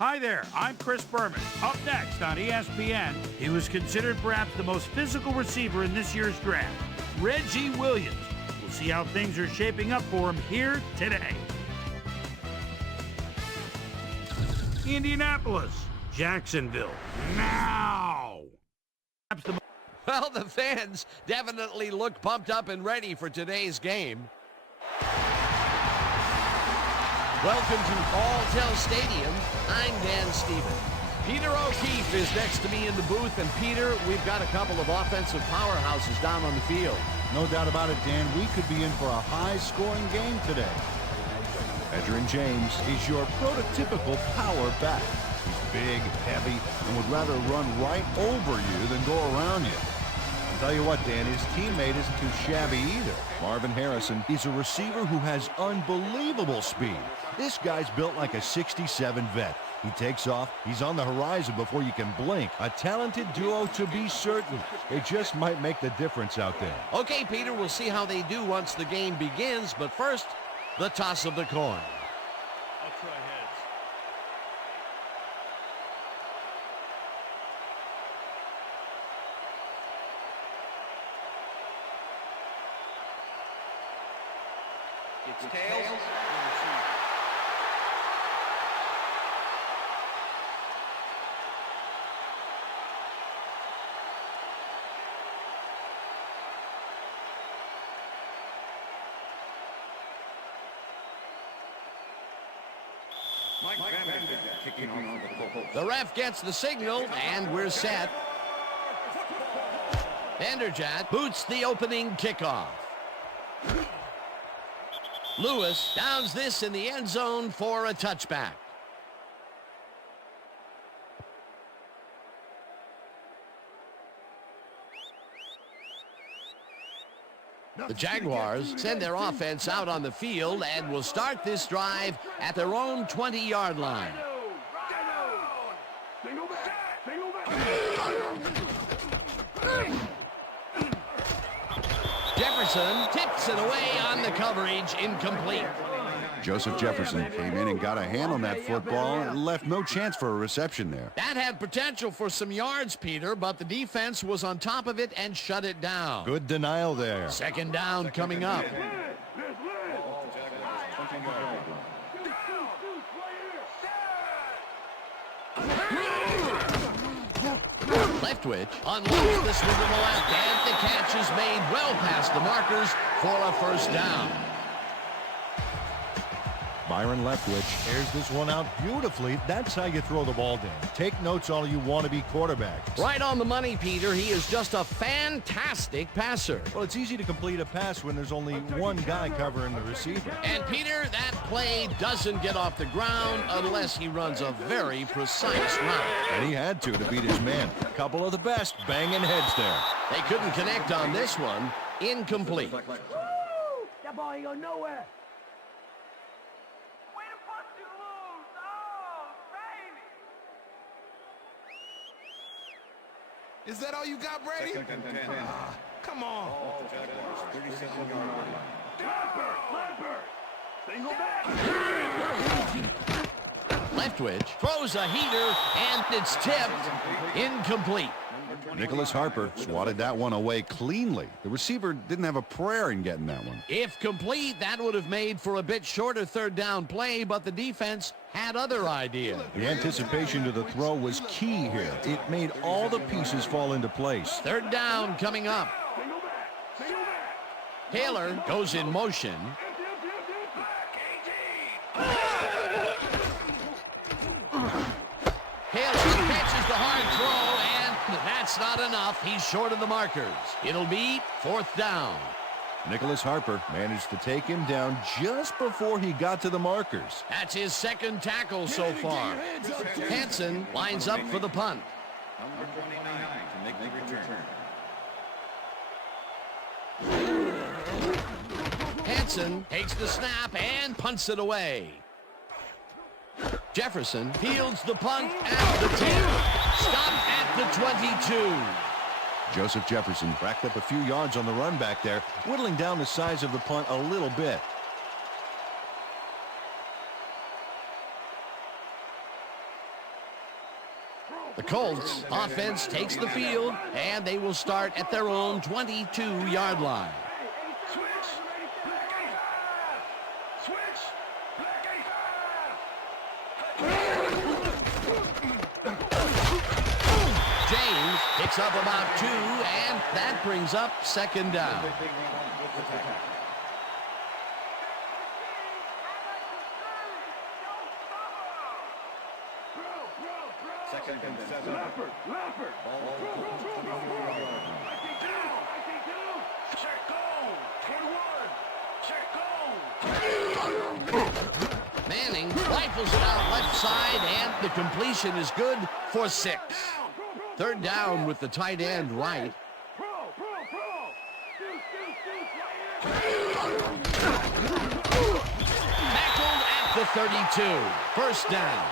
Hi there, I'm Chris Berman. Up next on ESPN, he was considered perhaps the most physical receiver in this year's draft, Reggie Williams. We'll see how things are shaping up for him here today. Indianapolis, Jacksonville, now! Well, the fans definitely look pumped up and ready for today's game. Welcome to Alltel Stadium. I'm Dan Stevens. Peter O'Keefe is next to me in the booth. And Peter, we've got a couple of offensive powerhouses down on the field. No doubt about it, Dan. We could be in for a high-scoring game today. Edgerrin James is your prototypical power back. He's big, heavy, and would rather run right over you than go around you. I'll tell you what, Dan, his teammate isn't too shabby either. Marvin Harrison is a receiver who has unbelievable speed. This guy's built like a '67 vet. He takes off, he's on the horizon before you can blink. A talented duo to be certain. They just might make the difference out there. Okay, Peter, we'll see how they do once the game begins. But first, the toss of the coin. I'll try heads. It's tails. The ref gets the signal, and we're set. Vanderjagt boots the opening kickoff. Lewis downs this in the end zone for a touchback. The Jaguars send their offense out on the field and will start this drive at their own 20-yard line. Jefferson tips it away on the coverage, incomplete. Joseph Jefferson came in and got a hand on that football and left no chance for a reception there. That had potential for some yards, Peter, but the defense was on top of it and shut it down. Good denial there. Second down coming up. Leftwich unloads this one to the left, and the catch is made well past the markers for a first down. Byron Leftwich airs this one out beautifully. That's how you throw the ball down. Take notes all you want to be quarterbacks. Right on the money, Peter. He is just a fantastic passer. Well, it's easy to complete a pass when there's only one guy covering the receiver. And, Peter, that play doesn't get off the ground unless he runs a very precise route. And he had to beat his man. A couple of the best banging heads there. They couldn't connect on this one. Incomplete. That ball ain't going nowhere. Is that all you got, Brady? Come on. Leftwich throws a heater, and it's tipped. Incomplete. Nicholas Harper swatted that one away cleanly. The receiver didn't have a prayer in getting that one. If complete, that would have made for a bit shorter third down play, but the defense had other ideas. The anticipation to the throw was key here. It made all the pieces fall into place. Third down coming up. Taylor goes in motion. Taylor catches the hard throw, and that's not enough. He's short of the markers. It'll be fourth down. Nicholas Harper managed to take him down just before he got to the markers. That's his second tackle so far. Hansen lines up for the punt. Number 29 to make the return. Hansen takes the snap and punts it away. Jefferson fields the punt at the 10. Stopped at the 22. Joseph Jefferson racked up a few yards on the run back there, whittling down the size of the punt a little bit. The Colts offense takes the field, and they will start at their own 22-yard line. James picks up about 2, and that brings up second down. Second and 7. Leopard. Check go. 21. Check go. Manning rifles it out left side, and the completion is good for 6. Third down with the tight end right. Tackled at the 32. First down.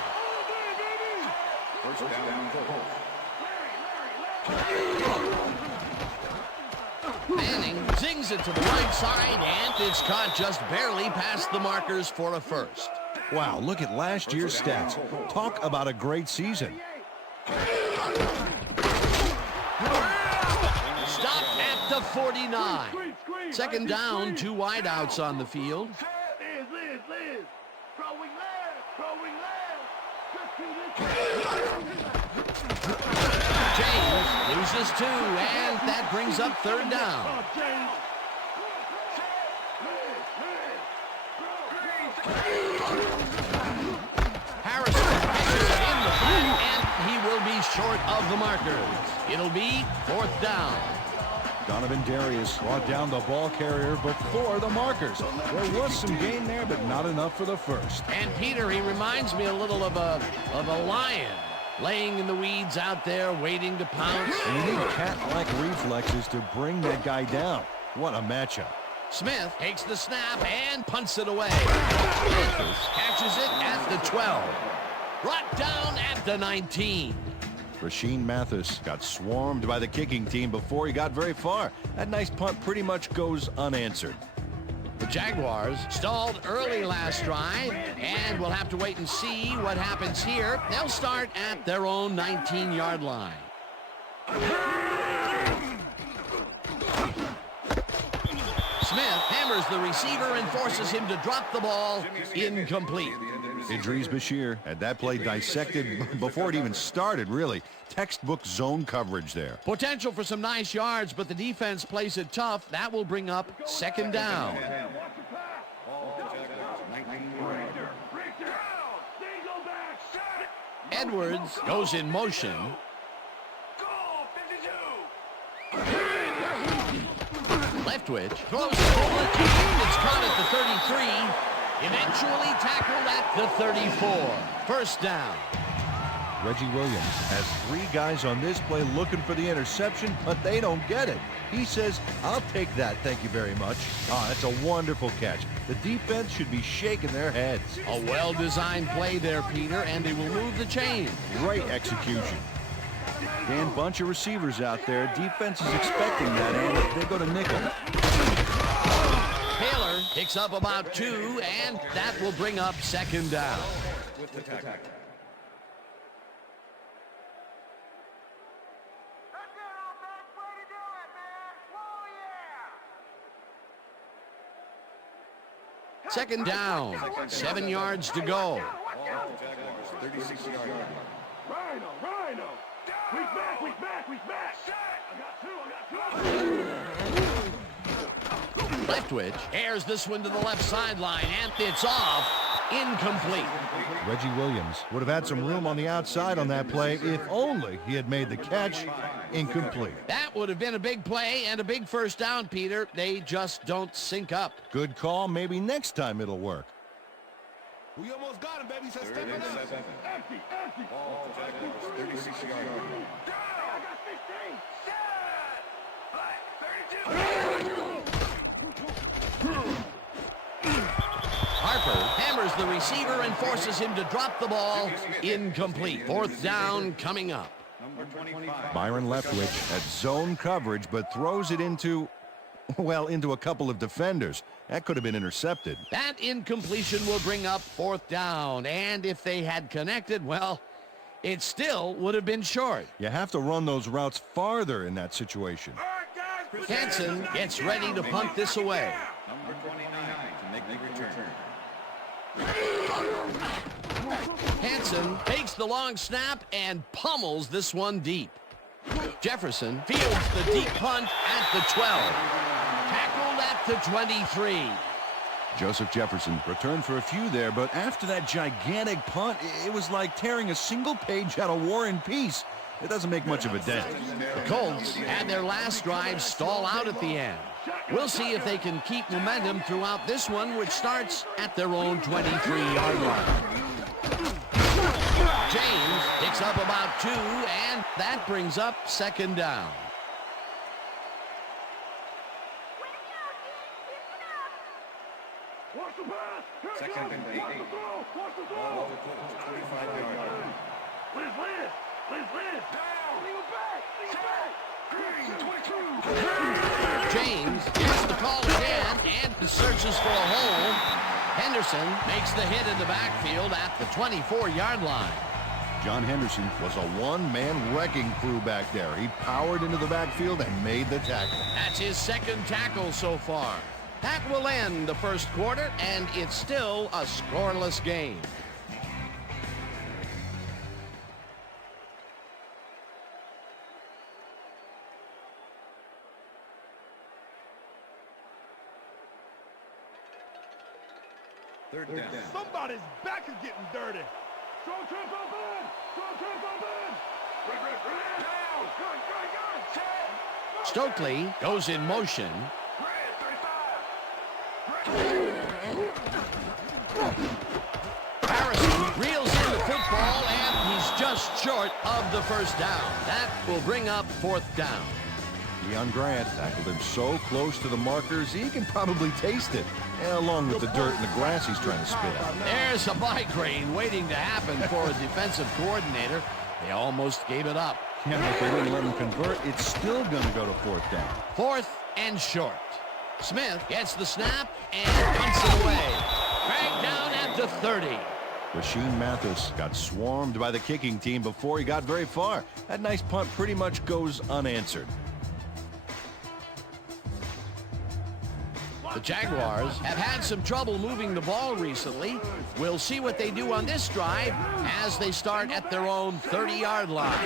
Manning zings it to the right side, and it's caught just barely past the markers for a first. Wow, look at last year's stats. Talk about a great season. Stopped at the 49. Second down, 2 wideouts on the field. Liz. Throwing left. James loses 2, and that brings up third down. Harrison catches it in the back, and he will be short of the markers. It'll be fourth down. Donovan Darius brought down the ball carrier, but for the markers. There was some gain there, but not enough for the first. And Peter, he reminds me a little of a lion laying in the weeds out there waiting to pounce. And you need cat-like reflexes to bring that guy down. What a matchup. Smith takes the snap and punts it away. Catches it at the 12. Brought down at the 19. Rashean Mathis got swarmed by the kicking team before he got very far. That nice punt pretty much goes unanswered. The Jaguars stalled early last drive, and we'll have to wait and see what happens here. They'll start at their own 19-yard line. Smith hammers the receiver and forces him to drop the ball. Incomplete. Idris Bashir had that play dissected before it even started, really. Textbook zone coverage there. Potential for some nice yards, but the defense plays it tough. That will bring up second down. Edwards goes in motion. Leftwich throws it over to him. It's caught at the 33. Eventually tackled at the 34. First down. Reggie Williams has 3 guys on this play looking for the interception, but they don't get it. He says, I'll take that, thank you very much. Oh, that's a wonderful catch. The defense should be shaking their heads. A well-designed play there, Peter, and he will move the chain. Great execution. Dan, bunch of receivers out there. Defense is expecting that, and they go to nickel. Taylor picks up about 2, and that will bring up second down. Second down, 7 yards to go. Rhino. We's back. I got two. Leftwich airs this one to the left sideline, and it's off. Incomplete. Reggie Williams would have had some room on the outside on that play if only he had made the catch. Incomplete. That would have been a big play and a big first down, Peter. They just don't sync up. Good call. Maybe next time it'll work. We almost got him, baby. So step it up. Empty. Ball, Jaguars, 36-yard line. I got 15. Harper hammers the receiver and forces him to drop the ball. Incomplete. Fourth down coming up. Byron Leftwich had zone coverage, but throws it into a couple of defenders. That could have been intercepted. That incompletion will bring up fourth down. And if they had connected, well, It still would have been short. You have to run those routes farther in that situation. Hansen gets ready to punt this away. Number 29 to make the return. Hansen takes the long snap and pummels this one deep. Jefferson fields the deep punt at the 12. Tackled at the 23. Joseph Jefferson returned for a few there, but after that gigantic punt, it was like tearing a single page out of War and Peace. It doesn't make much of a dent. The Colts had their last drive stall out at the end. We'll see if they can keep momentum throughout this one, which starts at their own 23-yard line. James picks up about 2, and that brings up second down. Watch the pass. Second and 8. Watch the throw. Watch the throw. Ball to Colts 25-yard line. Liz. Down. Bring him back. Green, 22. James gets the call again and searches for a hole. Henderson makes the hit in the backfield at the 24-yard line. John Henderson was a one-man wrecking crew back there. He powered into the backfield and made the tackle. That's his second tackle so far. That will end the first quarter, and it's still a scoreless game. Third down. Somebody's back is getting dirty. Throw turf open. Down. Stokely goes in motion. Harrison reels in the football, and he's just short of the first down. That will bring up fourth down. Deion Grant tackled him so close to the markers, he can probably taste it, along with the dirt and the grass he's trying to spit out. There's a migraine waiting to happen for a defensive coordinator. They almost gave it up. Yeah, if they didn't let him convert, it's still going to go to fourth down. Fourth and short. Smith gets the snap and punts it away. Dragged down at the 30. Rasheem Mathis got swarmed by the kicking team before he got very far. That nice punt pretty much goes unanswered. The Jaguars have had some trouble moving the ball recently. We'll see what they do on this drive as they start at their own 30-yard line.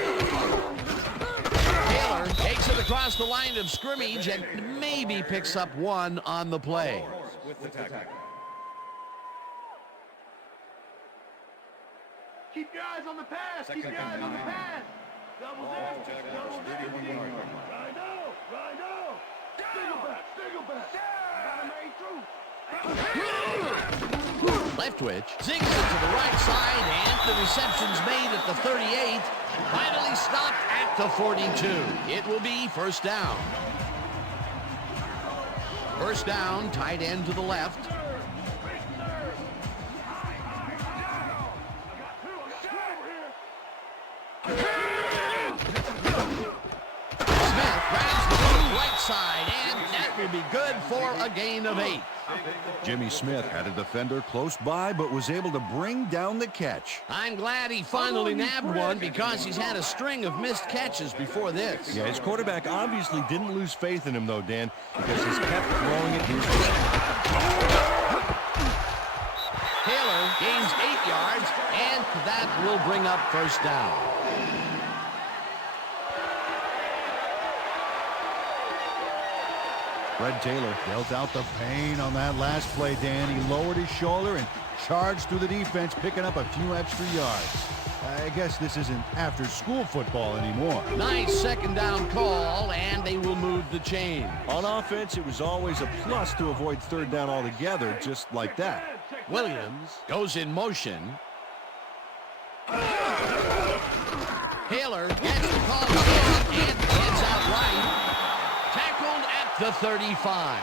Taylor takes it across the line of scrimmage and maybe picks up one on the play. With the tackle. Keep your eyes on the pass. Keep your eyes on the pass. Double down. Jaguars 31-yard line. Rhino. Single back. Got him through. Leftwich zigs it to the right side, and the reception's made at the 38. Finally stopped at the 42. It will be first down. First down, tight end to the left. Smith grabs the ball right side, and that will be good for a gain of 8. Jimmy Smith had a defender close by, but was able to bring down the catch. I'm glad he finally nabbed one because he's had a string of missed catches before this. Yeah, his quarterback obviously didn't lose faith in him, though, Dan, because he's kept throwing it his way. Taylor gains 8 yards, and that will bring up first down. Fred Taylor dealt out the pain on that last play, Dan. He lowered his shoulder and charged through the defense, picking up a few extra yards. I guess this isn't after-school football anymore. Nice second down call, and they will move the chain. On offense, it was always a plus to avoid third down altogether, just like that. Williams goes in motion. Taylor gets the call again and heads out right. Tackled at the 35.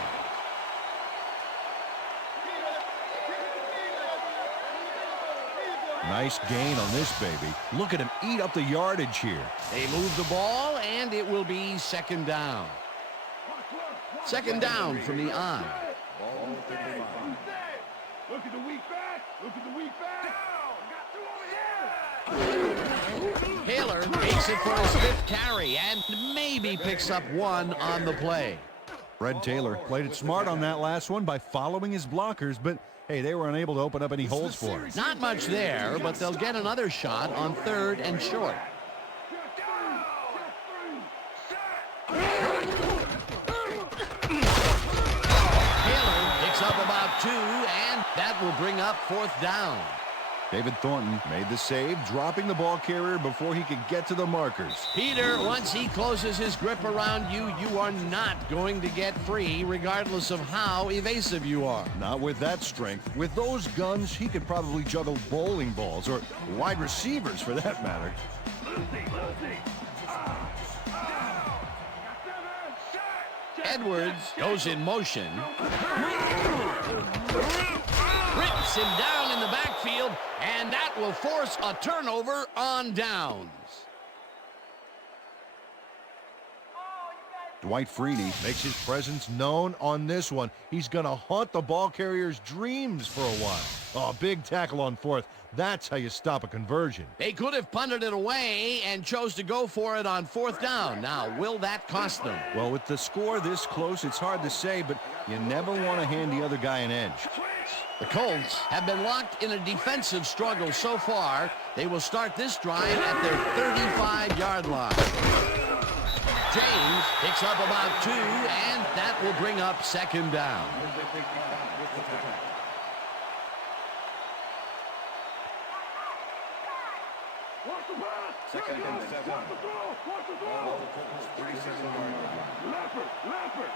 Nice gain on this baby. Look at him eat up the yardage here. They move the ball, and it will be second down. Second down from the on. Ball 35. Look at the weak back. Got two over here. Taylor takes it for his 5th carry and maybe picks up 1 on the play. Fred Taylor played it smart on that last one by following his blockers, but hey, they were unable to open up any holes for him. Not much there, but they'll get another shot on 3rd and short. Taylor picks up about 2, and that will bring up 4th down. David Thornton made the save, dropping the ball carrier before he could get to the markers. Peter, once he closes his grip around you, you are not going to get free, regardless of how evasive you are. Not with that strength. With those guns, he could probably juggle bowling balls, or wide receivers for that matter. Edwards goes in motion. Rips him down in the backfield, and that will force a turnover on downs. Dwight Freeney makes his presence known on this one. He's going to haunt the ball carrier's dreams for a while. Oh, big tackle on 4th. That's how you stop a conversion. They could have punted it away and chose to go for it on 4th down. Now, will that cost them? Well, with the score this close, it's hard to say, but you never want to hand the other guy an edge. The Colts have been locked in a defensive struggle so far. They will start this drive at their 35-yard line. James picks up about 2, and that will bring up 2nd down. Second and 7. Ball, 36-yard line. Leopard.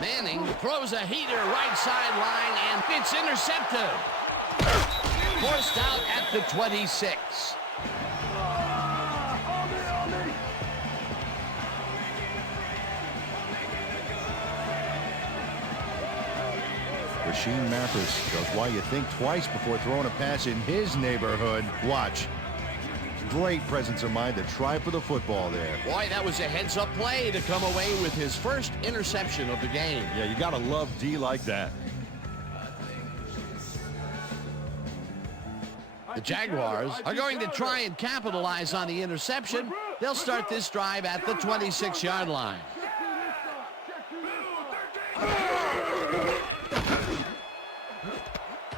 Manning throws a heater right sideline, and it's intercepted. Forced out at the 26. Rasheem Mathis shows why you think twice before throwing a pass in his neighborhood. Watch. Great presence of mind to try for the football there. Boy, that was a heads-up play to come away with his first interception of the game. Yeah, you got to love D like that. The Jaguars are going to try and capitalize on the interception. They'll start this drive at the 26-yard line.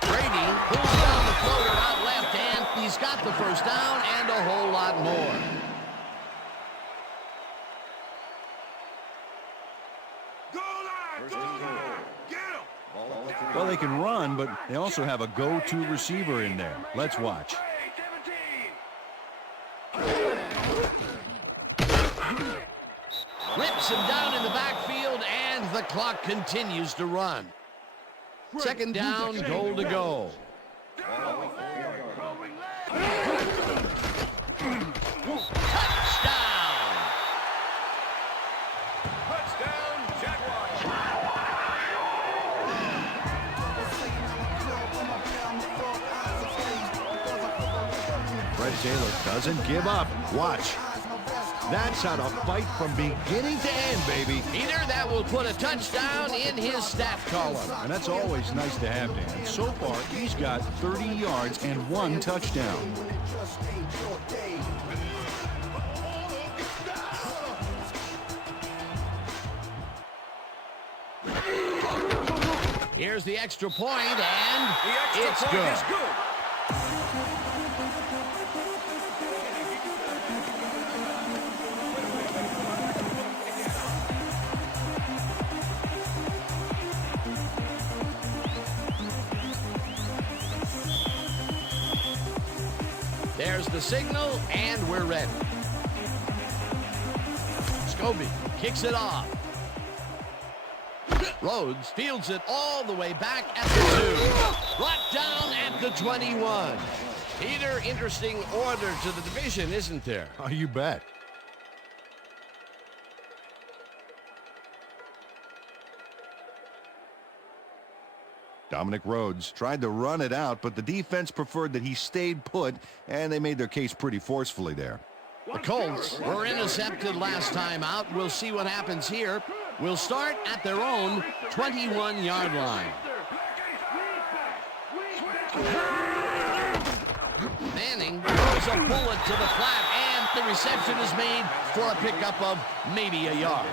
Brady pulls down the floater out left, and he's got the 1st down and a whole lot more. Well, they can run, but they also have a go-to receiver in there. Let's watch. Rips him down in the backfield, and the clock continues to run. 2nd down, goal to go. Touchdown, Jaguars. Fred Taylor doesn't give up. Watch. That's how to fight from beginning to end, baby. Peter, that will put a touchdown in his stat column. And that's always nice to have, Dan. So far, he's got 30 yards and 1 touchdown. Here's the extra point, and it's Point good. is good. There's the signal, and we're ready. Scobie kicks it off. Rhodes fields it all the way back at the 2. Brought down at the 21. Peter, interesting order to the division, isn't there? Oh, you bet. Dominic Rhodes tried to run it out, but the defense preferred that he stayed put, and they made their case pretty forcefully there. The Colts were intercepted last time out. We'll see what happens here. We'll start at their own 21-yard line. Manning throws a bullet to the flat, and the reception is made for a pickup of maybe a yard.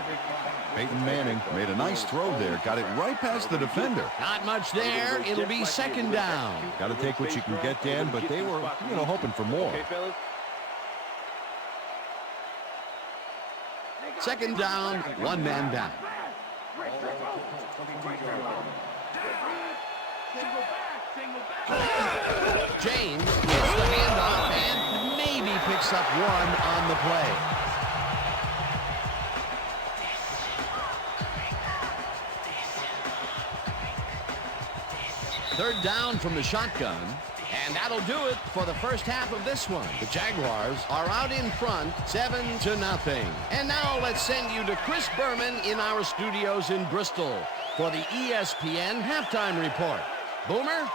Peyton Manning made a nice throw there. Got it right past the defender. Not much there. It'll be second down. Got to take what you can get, Dan, but they were, hoping for more. Second down, one man down. James gets the handoff and maybe picks up one on the play. Third down from the shotgun, and that'll do it for the first half of this one. The Jaguars are out in front, 7-0. And now let's send you to Chris Berman in our studios in Bristol for the ESPN Halftime Report. Boomer?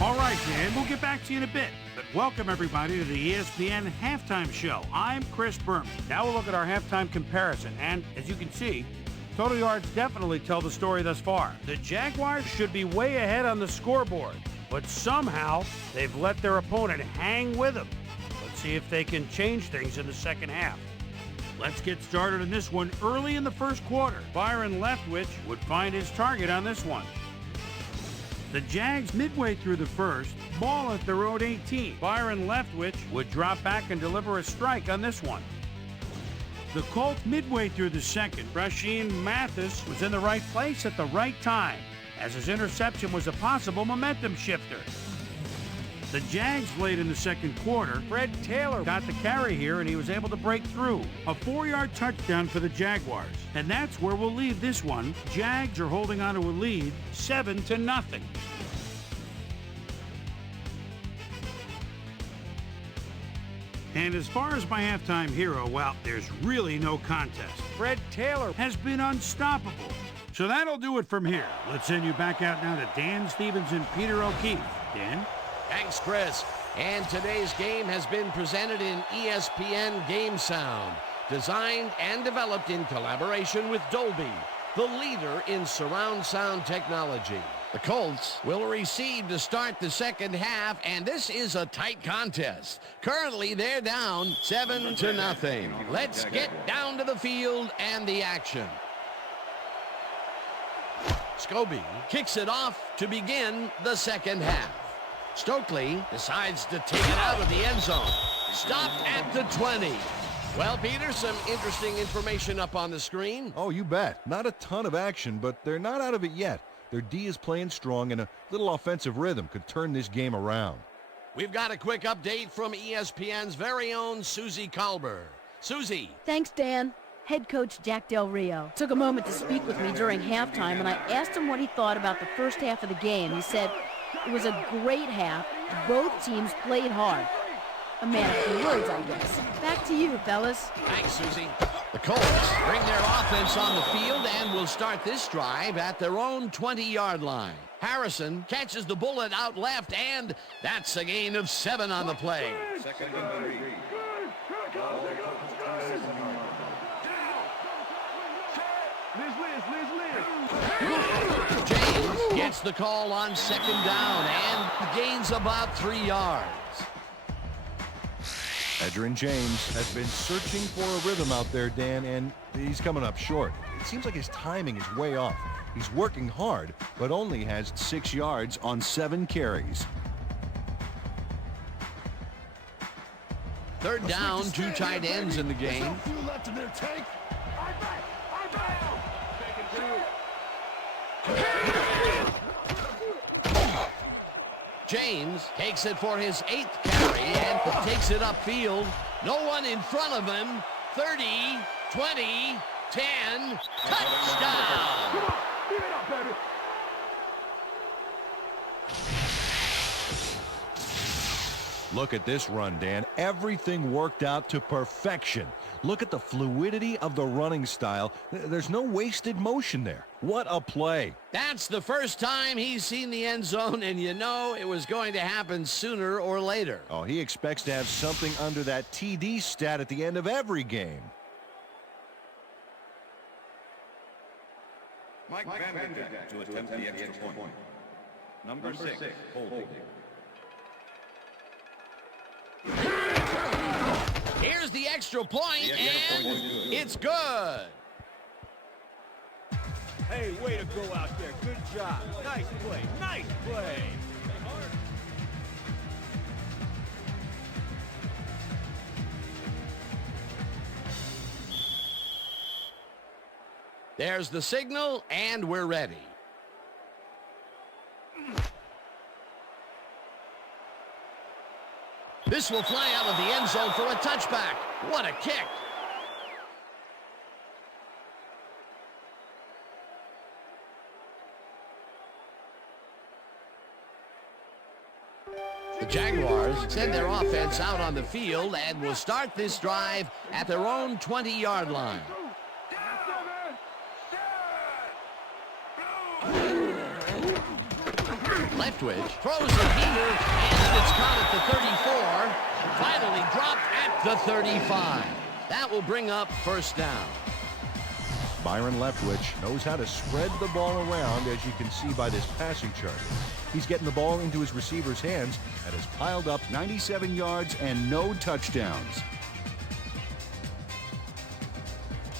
All right, Dan, we'll get back to you in a bit. But welcome, everybody, to the ESPN Halftime Show. I'm Chris Berman. Now we'll look at our halftime comparison. And as you can see, total yards definitely tell the story thus far. The Jaguars should be way ahead on the scoreboard, but somehow they've let their opponent hang with them. Let's see if they can change things in the second half. Let's get started in this one early in the first quarter. Byron Leftwich would find his target on this one. The Jags, midway through the first, ball at their own 18. Byron Leftwich would drop back and deliver a strike on this one. The Colts, midway through the second, Rasheem Mathis was in the right place at the right time, as his interception was a possible momentum shifter. The Jags, late in the second quarter, Fred Taylor got the carry here and he was able to break through. A 4-yard touchdown for the Jaguars. And that's where we'll leave this one. Jags are holding on to a lead, 7-0. And as far as my halftime hero, well, there's really no contest. Fred Taylor has been unstoppable. So that'll do it from here. Let's send you back out now to Dan Stevens and Peter O'Keefe. Dan? Thanks, Chris. And today's game has been presented in ESPN Game Sound, designed and developed in collaboration with Dolby, the leader in surround sound technology. The Colts will receive to start the second half, and this is a tight contest. Currently, they're down 7-0. Let's get down to the field and the action. Scobie kicks it off to begin the second half. Stokely decides to take it out of the end zone. Stopped at the 20. Well, Peter, some interesting information up on the screen. Oh, you bet. Not a ton of action, but they're not out of it yet. Their D is playing strong, and a little offensive rhythm could turn this game around. We've got a quick update from ESPN's very own Susie Colbert. Susie. Thanks, Dan. Head coach Jack Del Rio took a moment to speak with me during halftime, and I asked him what he thought about the first half of the game. He said it was a great half. Both teams played hard. A man of few words, I guess. Back to you, fellas. Thanks, Susie. The Colts bring their offense on the field and will start this drive at their own 20-yard line. Harrison catches the bullet out left, and that's a gain of 7 on the play. Second and 3. James gets the call on second down and gains about 3 yards. Edgerrin James has been searching for a rhythm out there, Dan, and he's coming up short. It seems like his timing is way off. He's working hard, but only has 6 yards on 7 carries. Third down, 2 tight ends in the game. James takes it for his 8th carry and takes it upfield. No one in front of him. 30, 20, 10, touchdown! Come on, give it up, baby. Look at this run, Dan. Everything worked out to perfection. Look at the fluidity of the running style. There's no wasted motion there. What a play. That's the first time he's seen the end zone, and you know it was going to happen sooner or later. Oh, he expects to have something under that TD stat at the end of every game. Mike Vanderjagt to attempt the extra point. Number 6, holding. Here's the extra point, and it's good. Hey, way to go out there. Good job. Nice play. Nice play. There's the signal, and we're ready. This will fly out of the end zone for a touchback. What a kick. The Jaguars send their offense out on the field and will start this drive at their own 20-yard line. Leftwich throws the heater, and it's caught at the 34. Finally dropped at the 35. That will bring up first down. Byron Leftwich knows how to spread the ball around, as you can see by this passing chart. He's getting the ball into his receiver's hands and has piled up 97 yards and no touchdowns.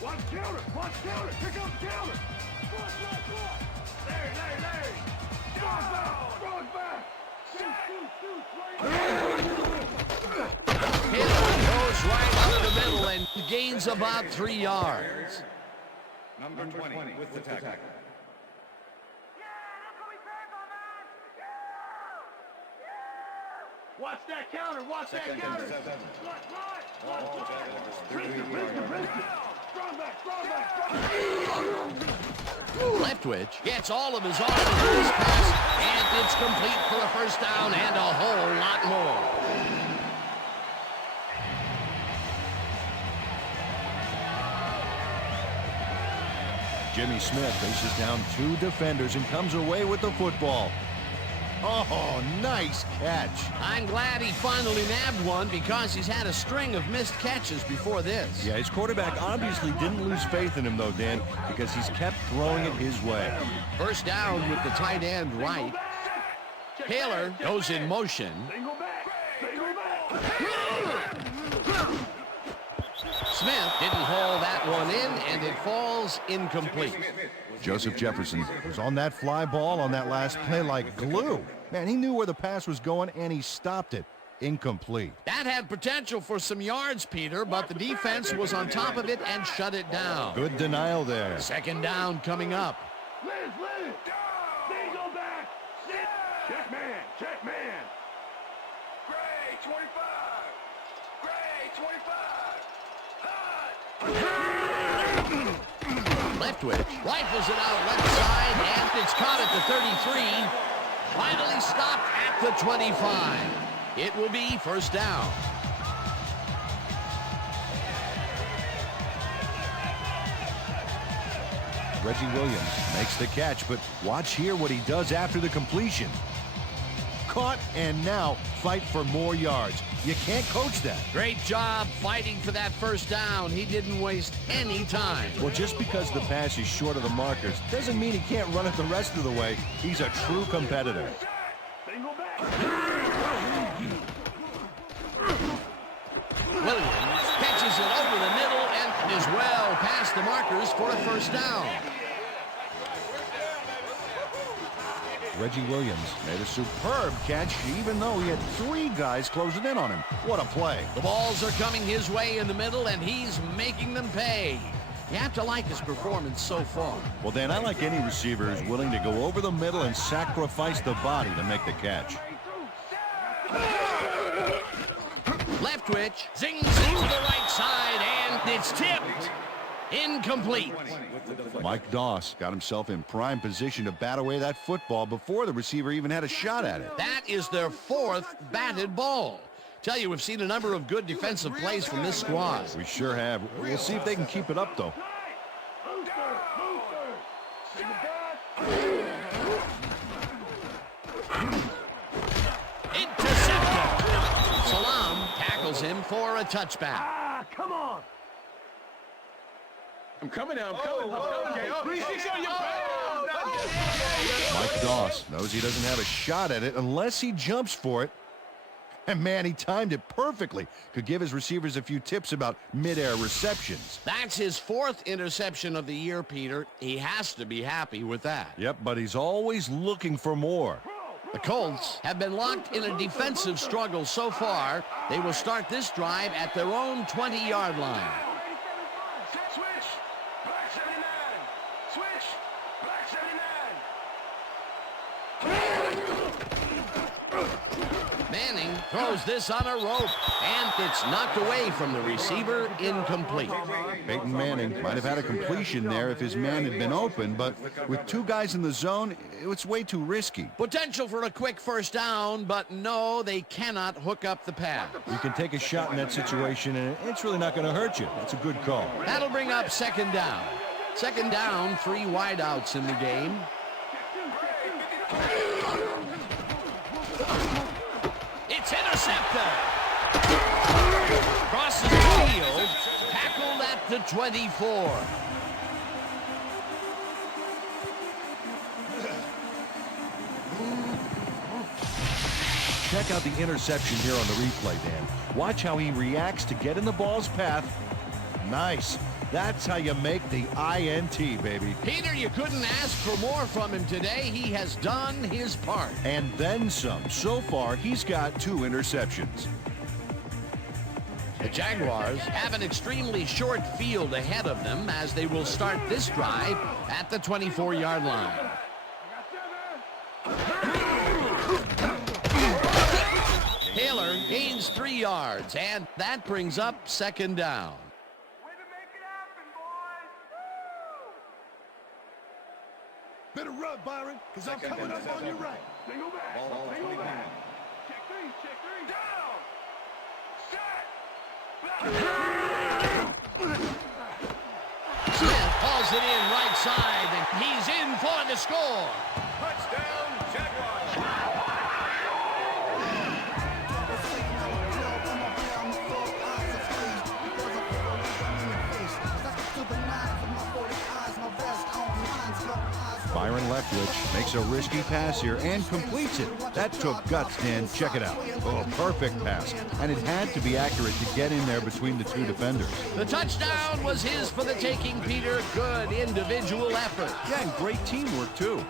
Watch counter. Watch counter. Pick up counter. Watch. Larry. Throw it back. Hill goes right up the middle and gains about 3 yards. Number 20 with the tackle. Watch that counter. Watch that counter. Watch. Prisoner. Strong back. Leftwich gets all of his offense in this pass, and it's complete for a first down and a whole lot more. Jimmy Smith faces down 2 defenders and comes away with the football. Oh, nice catch. I'm glad he finally nabbed one because he's had a string of missed catches before this. Yeah, his quarterback obviously didn't lose faith in him, though, Dan, because he's kept throwing it his way. First down with the tight end right. Taylor goes in motion. Smith didn't haul that one in, and it falls incomplete. Joseph Jefferson was on that fly ball on that last play like glue. Man, he knew where the pass was going, and he stopped it. Incomplete. That had potential for some yards, Peter, but the defense was on top of it and shut it down. Good denial there. Second down coming up. Liz. Go back. Check man. Gray, 25. Leftwich rifles it out left side, and it's caught at the 33. Finally stopped at the 25. It will be first down. Reggie Williams makes the catch, but watch here what he does after the completion. Caught, and now fight for more yards. You can't coach that. Great job fighting for that first down. He didn't waste any time. Well, just because the pass is short of the markers doesn't mean he can't run it the rest of the way. He's a true competitor. Williams catches it over the middle and is well past the markers for a first down. Reggie Williams made a superb catch, even though he had 3 guys closing in on him. What a play. The balls are coming his way in the middle, and he's making them pay. You have to like his performance so far. Well, Dan, I like any receiver who's willing to go over the middle and sacrifice the body to make the catch. Leftwich zings to the right side, and it's tipped. Incomplete. Mike Doss got himself in prime position to bat away that football before the receiver even had a shot at it. That is their 4th batted ball. Tell you, we've seen a number of good defensive plays from this squad. We sure have. We'll see if they can keep it up, though. Intercepted. Salam tackles him for a touchback. Come on. I'm coming now. I'm coming. Okay. 360 on your back. Mike Doss knows he doesn't have a shot at it unless he jumps for it. And man, he timed it perfectly. Could give his receivers a few tips about mid-air receptions. That's his 4th interception of the year, Peter. He has to be happy with that. Yep, but he's always looking for more. The Colts have been locked in a defensive struggle so far. They will start this drive at their own 20-yard line. Switch. Black 79. Switch. Black 79. Manning throws this on a rope, and it's knocked away from the receiver, incomplete. Peyton Manning might have had a completion there if his man had been open, but with 2 guys in the zone, it's way too risky. Potential for a quick first down, but no, they cannot hook up the pass. You can take a shot in that situation, and it's really not going to hurt you. That's a good call. That'll bring up 2nd down. 2nd down, 3 wideouts in the game. It's intercepted. Crosses the field. Tackled at the 24. Check out the interception here on the replay, Dan. Watch how he reacts to get in the ball's path. Nice. That's how you make the INT, baby. Peter, you couldn't ask for more from him today. He has done his part. And then some. So far, he's got 2 interceptions. The Jaguars have an extremely short field ahead of them as they will start this drive at the 24-yard line. Taylor gains 3 yards, and that brings up 2nd down. Better run, Byron, because I'm coming up on your right. Single back. Ball on Single 29. back. Check 3. Down. Set. Smith hauls it in right side, and he's in for the score. Touchdown, Jaguars. Byron Leftwich makes a risky pass here and completes it. That took guts, Dan. Check it out. Oh, perfect pass. And it had to be accurate to get in there between the 2 defenders. The touchdown was his for the taking, Peter. Good individual effort. Yeah, and great teamwork, too.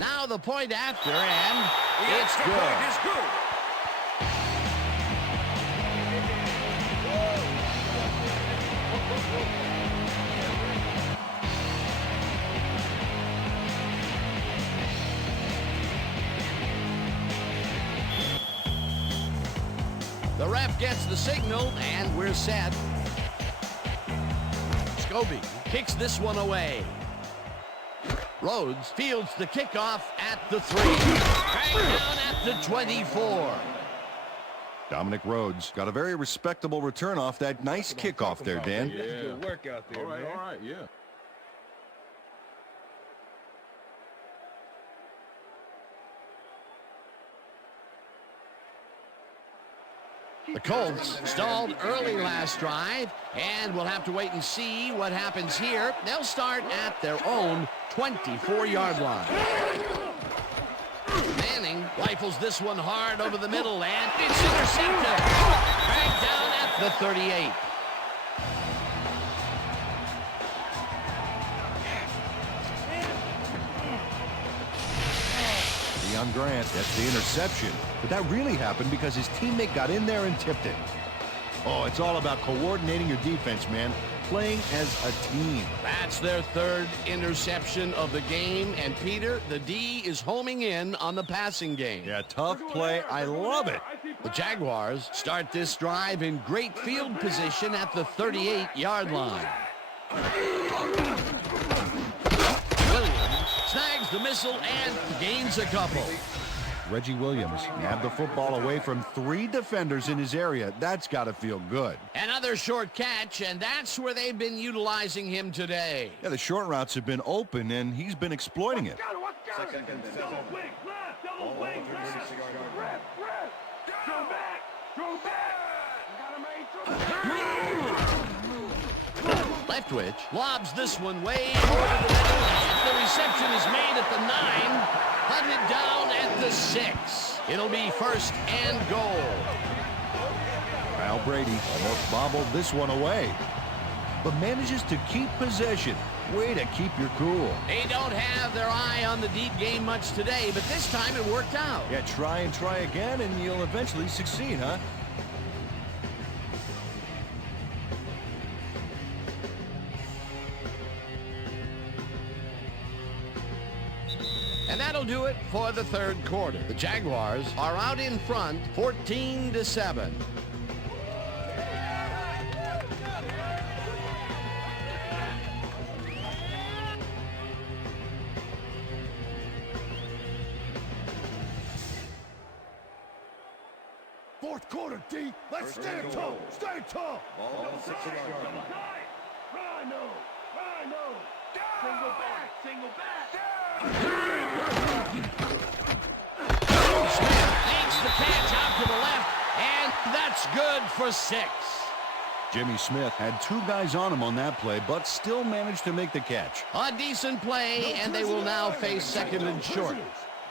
Now the point after, and it's good. It's good. The ref gets the signal, and we're set. Scobie kicks this one away. Rhodes fields the kickoff at the 3. Bang down at the 24. Dominic Rhodes got a very respectable return off that nice kickoff there, Dan. Yeah. Good work out there, man. All right, yeah. The Colts stalled early last drive, and we'll have to wait and see what happens here. They'll start at their own 24-yard line. Manning rifles this one hard over the middle, and it's intercepted. Back down at the 38. Deion Grant, that's the interception. But that really happened because his teammate got in there and tipped it. Oh, it's all about coordinating your defense, man. Playing as a team. That's their 3rd interception of the game. And, Peter, the D is homing in on the passing game. Yeah, tough play. I love it. The Jaguars start this drive in great field position at the 38-yard line. Williams snags the missile and gains a couple. Reggie Williams nabbed the football away from 3 defenders in his area. That's got to feel good. Another short catch, and that's where they've been utilizing him today. Yeah, the short routes have been open, and he's been exploiting it. Got it. Second and 7. Quick, left. Double wing. Rip. Throw back. Leftwich lobs this one way over the middle. The reception is made at the 9. Hunted down at the 6. It'll be 1st and goal. Kyle Brady almost bobbled this one away, but manages to keep possession. Way to keep your cool. They don't have their eye on the deep game much today, but this time it worked out. Yeah, try and try again, and you'll eventually succeed, huh? And that'll do it for the 3rd quarter. The Jaguars are out in front, 14-7. Fourth quarter, D. Let's stand tall. Stay tall. Ball 6-yard line. Rhino. Single back. Makes the catch out to the left, and that's good for 6. Jimmy Smith had 2 guys on him on that play, but still managed to make the catch. A decent play, and they will now face 2nd and short.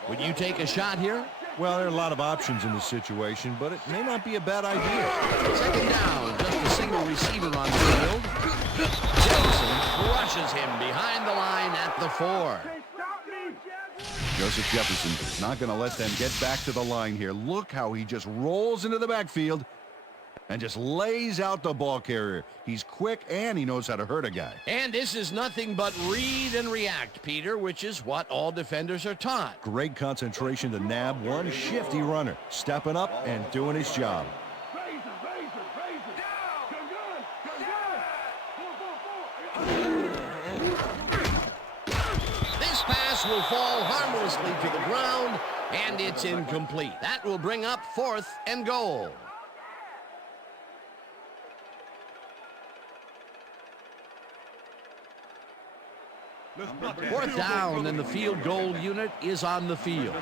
Would you take a shot here? Well, there are a lot of options in this situation, but it may not be a bad idea. 2nd down, just a single receiver on the field. Jefferson crushes him behind the line at the 4. Joseph Jefferson is not going to let them get back to the line here. Look how he just rolls into the backfield and just lays out the ball carrier. He's quick, and he knows how to hurt a guy. And this is nothing but read and react, Peter, which is what all defenders are taught. Great concentration to nab one shifty runner, stepping up and doing his job. This pass will fall harmlessly to the ground, and it's incomplete. That will bring up 4th and goal. 4th down, and the field goal unit is on the field.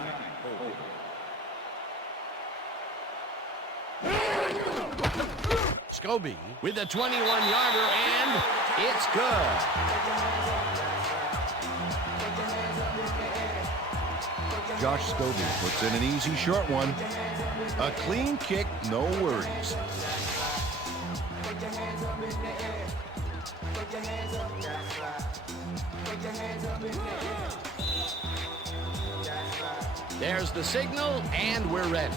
Scobie with a 21-yarder, and it's good. Josh Scobie puts in an easy short one. A clean kick, no worries. There's the signal, and we're ready.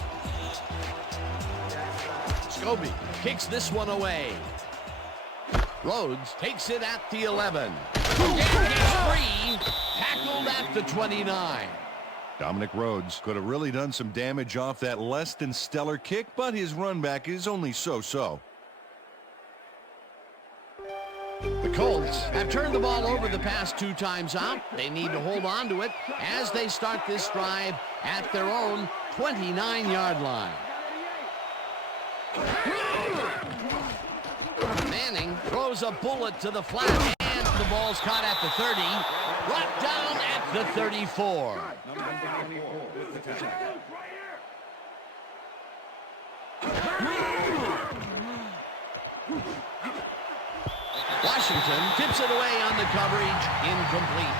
Scobie kicks this one away. Rhodes takes it at the 11. Again gets free, tackled at the 29. Dominic Rhodes could have really done some damage off that less than stellar kick, but his run back is only so-so. The Colts have turned the ball over the past 2 times out. They need to hold on to it as they start this drive at their own 29-yard line. Manning throws a bullet to the flat, and the ball's caught at the 30, brought down at the 34. Washington tips it away on the coverage, incomplete.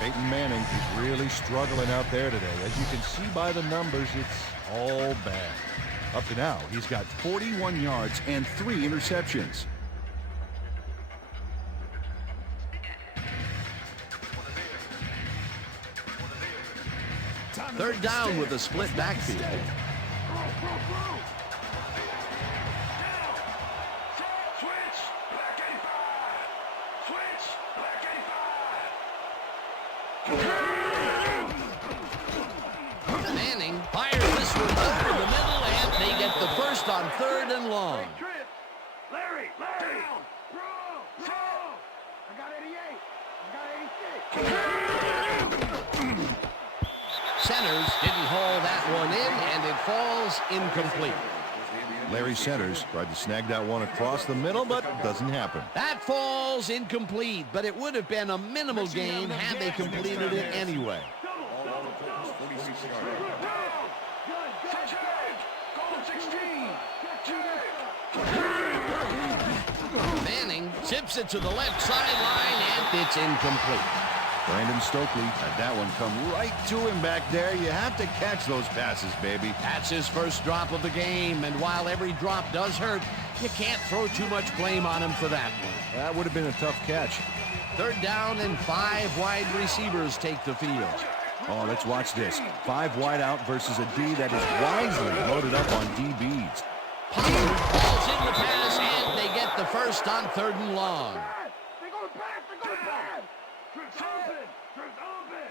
Peyton Manning is really struggling out there today. As you can see by the numbers, it's all bad. Up to now, he's got 41 yards and 3 interceptions. Third down with a split backfield. Manning fires this one over the middle, and they get the first on 3rd and long. Larry, down, throw. I got 88. I got 86. Centers didn't haul that one in, and it falls incomplete. Larry Centers tried to snag that one across the middle, but doesn't happen. That falls incomplete, but it would have been a minimal gain had they completed it anyway. Manning tips it to the left sideline, and it's incomplete. Brandon Stokely had that one come right to him back there. You have to catch those passes, baby. That's his first drop of the game, and while every drop does hurt, you can't throw too much blame on him for that one. That would have been a tough catch. 3rd down and 5 wide receivers take the field. Oh, let's watch this. 5 wide out versus a D that is wisely loaded up on DBs. Pollard falls in the pass, and they get the first on 3rd and long. They're going to pass. They're going to pass. Trick's open. Trick's open.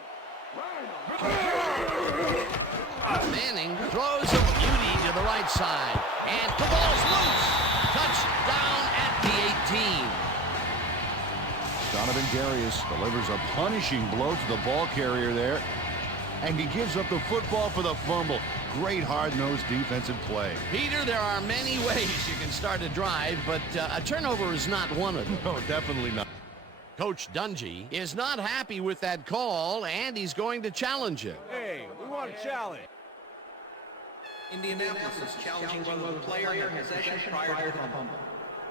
Manning throws a beauty to the right side, and the ball's loose. Touchdown at the 18. Donovan Darius delivers a punishing blow to the ball carrier there, and he gives up the football for the fumble. Great hard-nosed defensive play. Peter, there are many ways you can start a drive, but a turnover is not one of them. No, definitely not. Coach Dungy is not happy with that call, and he's going to challenge it. Hey, we want a challenge. Indianapolis is challenging whether the player had possession prior to the fumble.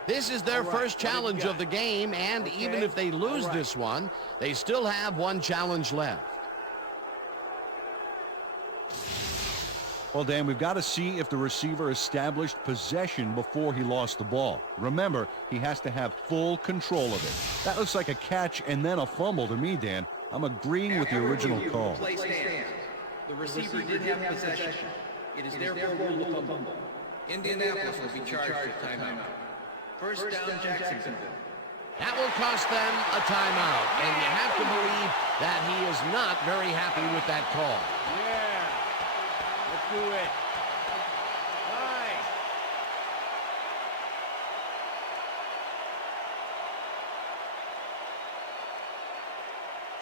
This is their first challenge of the game, and even if they lose this one, they still have one challenge left. Well, Dan, we've got to see if the receiver established possession before he lost the ball. Remember, he has to have full control of it. That looks like a catch and then a fumble to me, Dan. I'm agreeing with the original call. Play stands. The receiver did have possession. It is therefore ruled a fumble. Indianapolis will be charged with timeout. First down, Jacksonville. That will cost them a timeout, and you have to believe that he is not very happy with that call. Yeah. Let's do it.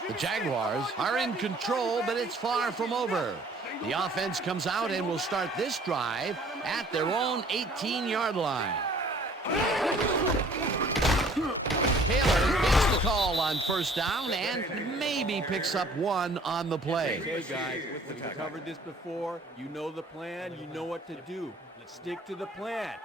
Nice. The Jaguars are in control, but it's far from over. The offense comes out and will start this drive at their own 18-yard line. Taylor gets the call on first down and maybe picks up one on the play. Okay, guys, we've covered this before. You know the plan. You know what to do. Let's stick to the plan.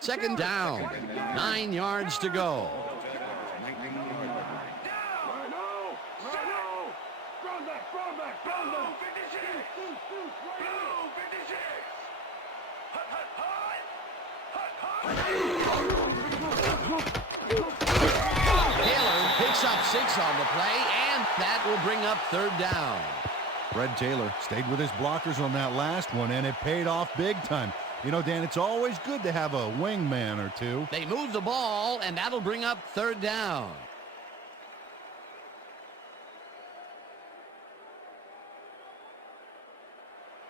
Second down, 9 yards to go. Taylor picks up 6 on the play, and that will bring up 3rd down. Fred Taylor stayed with his blockers on that last one, and it paid off big time. You know, Dan, it's always good to have a wingman or two. They move the ball, and that'll bring up 3rd down.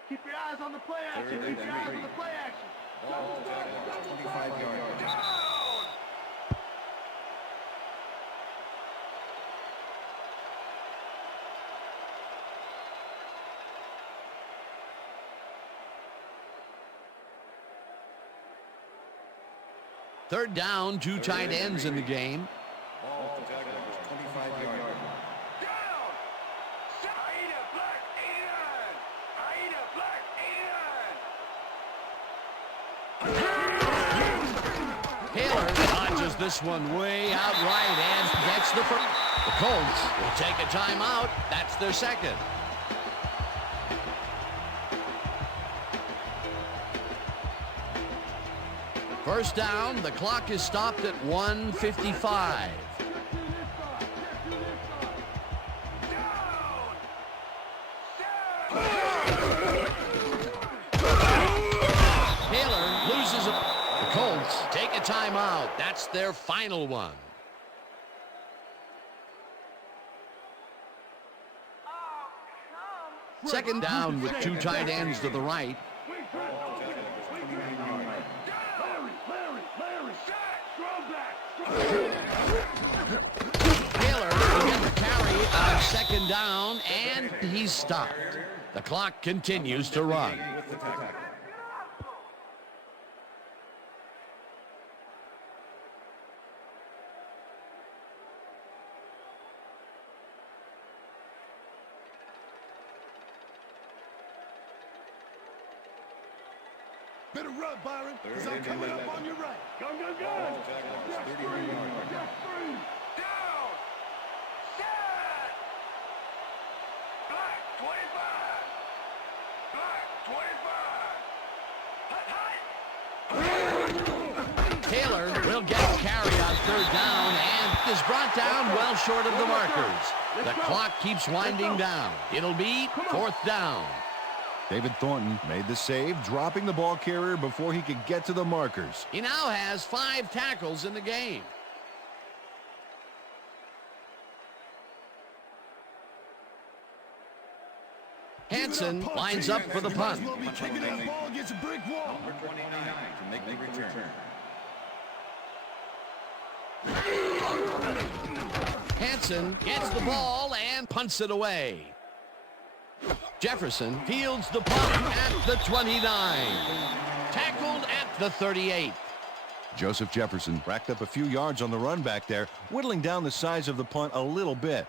Keep your eyes on the play action. Keep your eyes on the play action. Ball, Jaguars, 25 yards. Third down, 2 tight ends in the game. Ball, Jaguars, 25 yards. Taylor dodges this one way out right and gets the first. The Colts will take a timeout. That's their second. First down, the clock is stopped at 1:55. Taylor loses it. The Colts take a timeout. That's their final one. Second down with 2 tight ends to the right. Taylor will get the carry on second down, and he's stopped. The clock continues to run. Better run, Byron, because I'm coming up on your right. Go, go, go. Down. Set. Black 25. Black 25. Taylor will get a carry on third down and is brought down well short of the markers. The clock keeps winding down. It'll be fourth down. David Thornton made the save, dropping the ball carrier before he could get to the markers. He now has 5 tackles in the game. Hansen lines up for the punt. We'll be kicking that ball against a brick wall. Number 29 to make the return. Hansen gets the ball and punts it away. Jefferson fields the punt at the 29. Tackled at the 38. Joseph Jefferson racked up a few yards on the run back there, whittling down the size of the punt a little bit.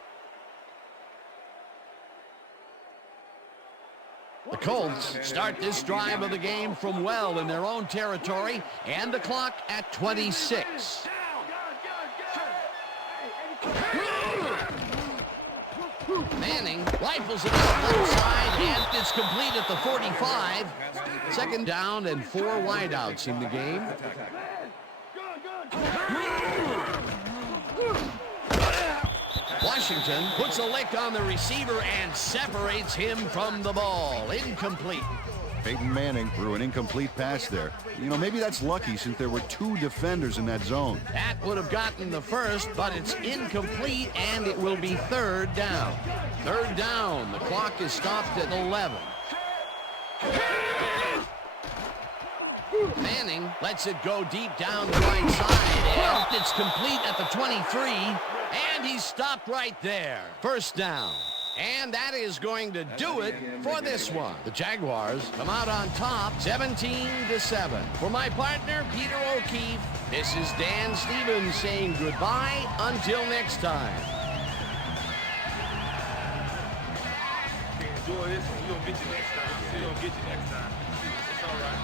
The Colts start this drive of the game from well in their own territory, and the clock at 26. Manning rifles it out the side, and it's complete at the 45. Second down and 4 wideouts in the game. Washington puts a lick on the receiver and separates him from the ball. Incomplete. Peyton Manning threw an incomplete pass there. You know, maybe that's lucky since there were 2 defenders in that zone. That would have gotten the first, but it's incomplete, and it will be third down. Third down. The clock is stopped at 11. Manning lets it go deep down the right side, and it's complete at the 23, and he's stopped right there. First down. And that is going to do it for this one. The Jaguars come out on top, 17-7. For my partner, Peter O'Keefe, this is Dan Stevens saying goodbye until next time. Enjoy this one. We're going to get you next time. We're going to get you next time. It's all right.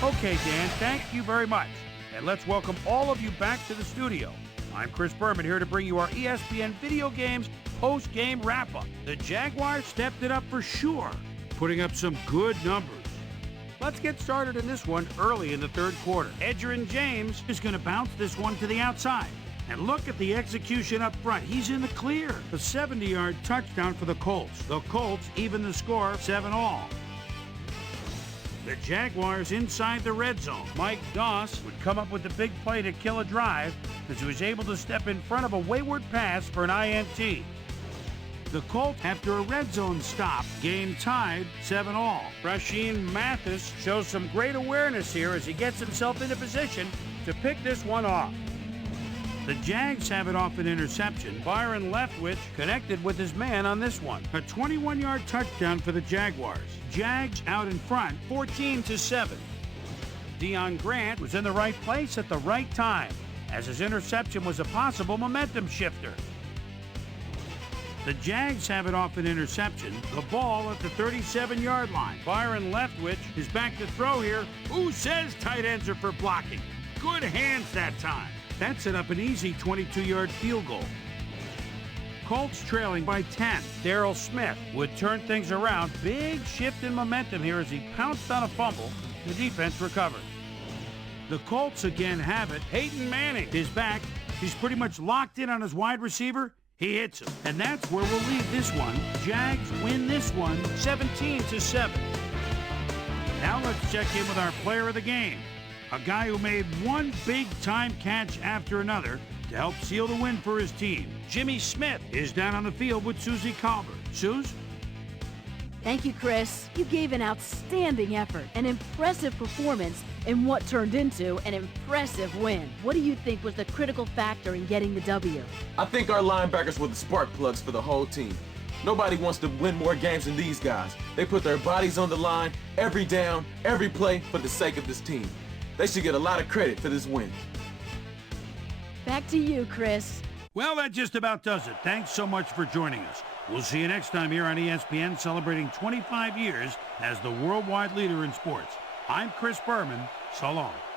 Okay, Dan, thank you very much. And let's welcome all of you back to the studio. I'm Chris Berman here to bring you our ESPN Video Games post-game wrap-up. The Jaguars stepped it up for sure, putting up some good numbers. Let's get started in this one early in the third quarter. Edgerrin James is going to bounce this one to the outside. And look at the execution up front. He's in the clear. A 70-yard touchdown for the Colts. The Colts even the score 7-all. The Jaguars inside the red zone. Mike Doss would come up with the big play to kill a drive as he was able to step in front of a wayward pass for an INT. The Colts, after a red zone stop, game tied 7-all. Rasheem Mathis shows some great awareness here as he gets himself into position to pick this one off. The Jags have it off an interception. Byron Leftwich connected with his man on this one. A 21-yard touchdown for the Jaguars. Jags out in front, 14-7. Deion Grant was in the right place at the right time, as his interception was a possible momentum shifter. The Jags have it off an interception. The ball at the 37-yard line. Byron Leftwich is back to throw here. Who says tight ends are for blocking? Good hands that time. That set up an easy 22-yard field goal. Colts trailing by 10. Darrell Smith would turn things around. Big shift in momentum here as he pounced on a fumble. The defense recovered. The Colts again have it. Peyton Manning is back. He's pretty much locked in on his wide receiver. He hits him. And that's where we'll leave this one. Jags win this one 17-7. Now let's check in with our player of the game. A guy who made one big-time catch after another To help seal the win for his team, Jimmy Smith is down on the field with Susie Calvert. Suze? Thank you, Chris. You gave an outstanding effort, an impressive performance in what turned into an impressive win. What do you think was the critical factor in getting the W? I think our linebackers were the spark plugs for the whole team. Nobody wants to win more games than these guys. They put their bodies on the line every down, every play for the sake of this team. They should get a lot of credit for this win. Back to you, Chris. Well, that just about does it. Thanks so much for joining us. We'll see you next time here on ESPN, celebrating 25 years as the worldwide leader in sports. I'm Chris Berman. So long.